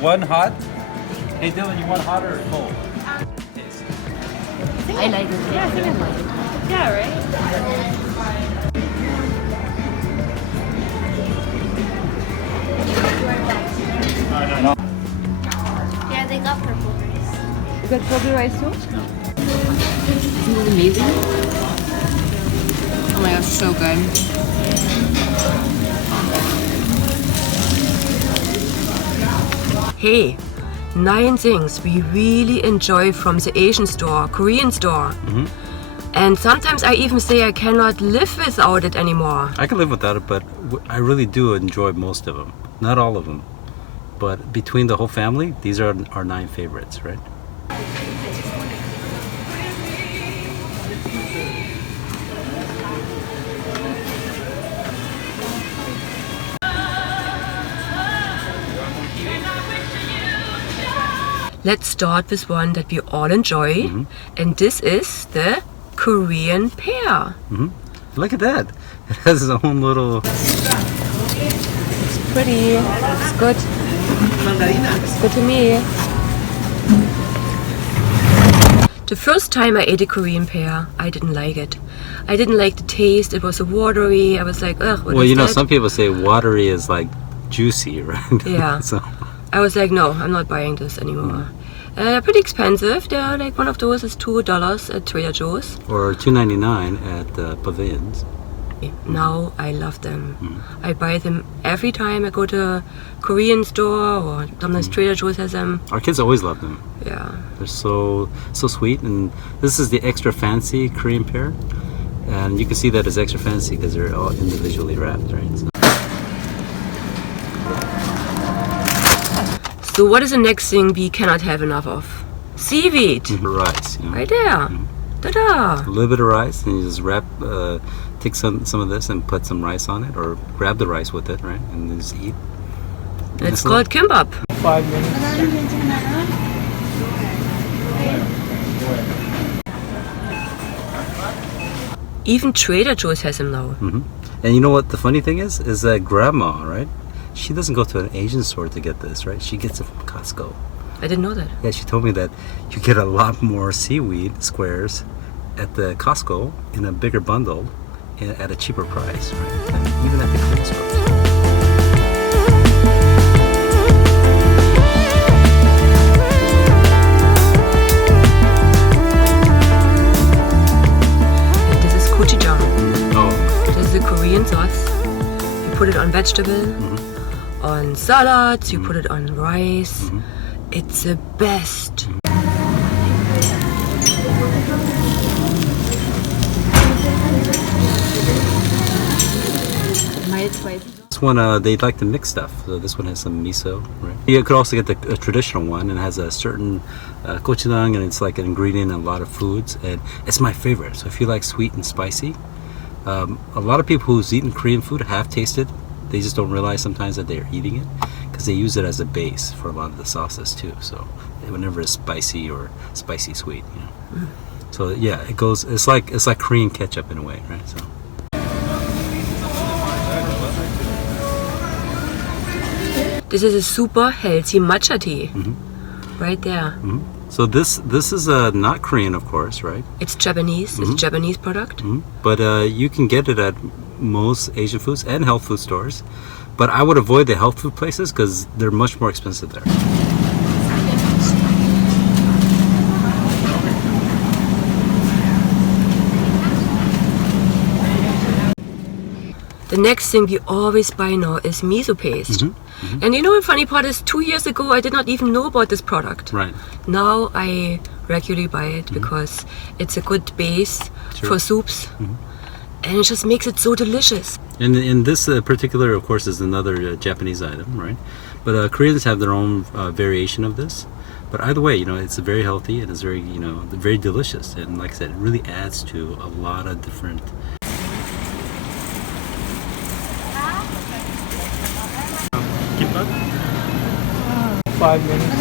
One hot? Hey Dylan, you want hot or cold? I like it. Yeah, I think I like it. Yeah, right? Yeah, they got purple rice. You got purple rice too? Isn't it amazing? Oh my gosh, so good. Hey, 9 things we really enjoy from the Asian store, Korean store. And sometimes I even say I cannot live without it anymore. I can live without it, but I really do enjoy most of them. Not all of them. But between the whole family, these are our 9 favorites, right? Let's start with one that we all enjoy, and this is the Korean pear. Look at that. It has its own little... It's pretty. It's good. It's good to me. The first time I ate a Korean pear, I didn't like it. I didn't like the taste. It was so watery. I was like, ugh, what Well, is you know, that? some people say watery is like juicy, right? Yeah. So I was like, no, I'm not buying this anymore. They're pretty expensive. They're like, one of those is $2 at Trader Joe's. or $2.99 at Pavilions. Now I love them. I buy them every time I go to a Korean store, or sometimes Trader Joe's has them. Our kids always love them. Yeah. They're so sweet, and this is the extra fancy Korean pear, and you can see that it's extra fancy because they're all individually wrapped, right? So what is the next thing we cannot have enough of? Seaweed. Rice, you know? Right there. Ta-da! A little bit of rice, and you just take some of this and put some rice on it, or grab the rice with it, right, and then just eat. It's called kimbap. 5 minutes. Even Trader Joe's has them now. And you know what the funny thing is that grandma, right? She doesn't go to an Asian store to get this, right? She gets it from Costco. I didn't know that. Yeah, she told me that you get a lot more seaweed squares at the Costco in a bigger bundle at a cheaper price, right? Than even at the Korean stores. And this is gochujang. Oh, This is a Korean sauce. You put it on vegetable, on salads, you put it on rice. It's the best. this one, they like to mix stuff. So this one has some miso, right? You could also get the traditional one, and it has a certain gochujang, and it's like an ingredient in a lot of foods, and it's my favorite. So if you like sweet and spicy, a lot of people who's eaten Korean food have tasted. They just don't realize sometimes that they're eating it, because they use it as a base for a lot of the sauces too. So whenever it's spicy or spicy sweet, you know. So yeah, it goes. It's like Korean ketchup in a way, right? So. This is a super healthy matcha tea. Right there. So this is not Korean, of course, right? It's Japanese. It's a Japanese product. But you can get it at most Asian foods and health food stores. But I would avoid the health food places because they're much more expensive there. The next thing we always buy now is miso paste. And you know the funny part is 2 years ago I did not even know about this product. Right. Now I regularly buy it because it's a good base for soups. And it just makes it so delicious. And in this particular, of course, is another Japanese item, right? But Koreans have their own variation of this. But either way, you know, it's very healthy and it's very, you know, very delicious. And like I said, it really adds to a lot of different. Kimbap? 5 minutes.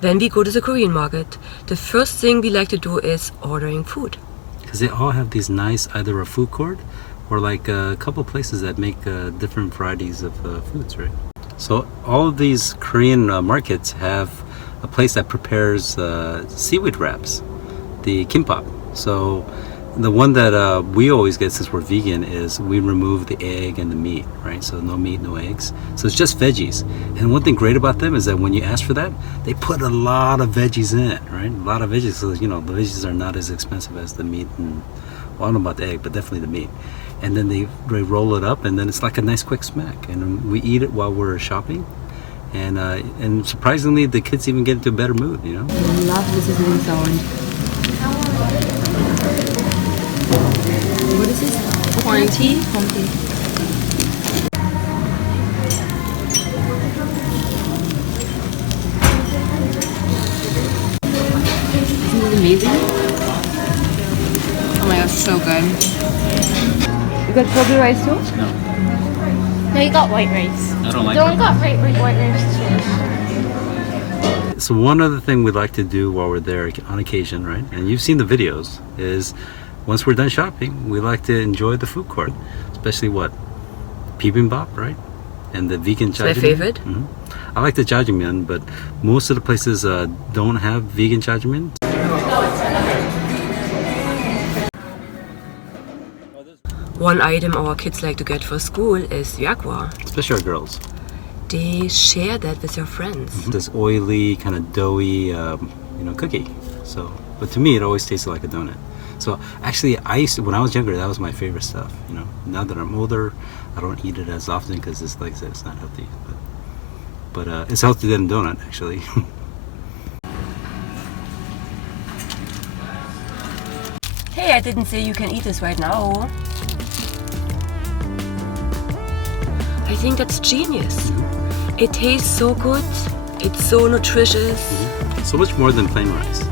When we go to the Korean market, the first thing we like to do is ordering food. Because they all have these nice, either a food court or like a couple places that make different varieties of foods, right? So all of these Korean markets have a place that prepares seaweed wraps, the kimbap. So the one that we always get, since we're vegan, is we remove the egg and the meat, right? So no meat, no eggs. So it's just veggies. And one thing great about them is that when you ask for that, they put a lot of veggies in it, right? A lot of veggies. So, you know, the veggies are not as expensive as the meat. And, well, I don't know about the egg, but definitely the meat. And then they roll it up, and then it's like a nice quick snack. And we eat it while we're shopping. And surprisingly, the kids even get into a better mood, you know? I love the sizzling sound. What is this? Corn tea? Corn tea. Isn't it amazing? Oh my gosh, so good. You got purple rice too? No, you got white rice. I don't like Don't got white rice too. So one other thing we'd like to do while we're there on occasion, right? And you've seen the videos, is once we're done shopping, we like to enjoy the food court, especially what? Bibimbap, right? And the vegan jjajangmyeon. It's my favorite. Mm-hmm. I like the jjajangmyeon, but most of the places don't have vegan jjajangmyeon. One item our kids like to get for school is yakwa. Especially our girls. They share that with their friends. This oily, kind of doughy, cookie. So, but to me, it always tasted like a donut. So actually, when I was younger, that was my favorite stuff. You know, now that I'm older, I don't eat it as often because it's like I said, it's not healthy. But it's healthier than a donut, actually. Hey, I didn't say you can eat this right now. I think that's genius. It tastes so good. It's so nutritious. So much more than plain rice.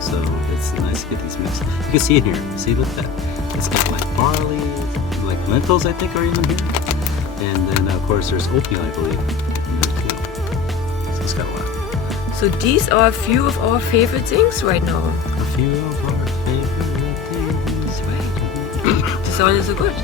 So it's nice to get these mixed. You can see it here. See, look at that. It's got like barley, like lentils, I think, are even here. And then, of course, there's oatmeal, I believe. So it's got a lot. So these are a few of our favorite things right now. A few of our favorite things. That's right. The sound is so good.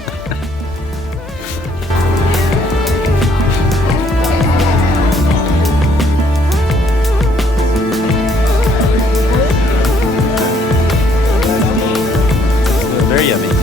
Very yummy.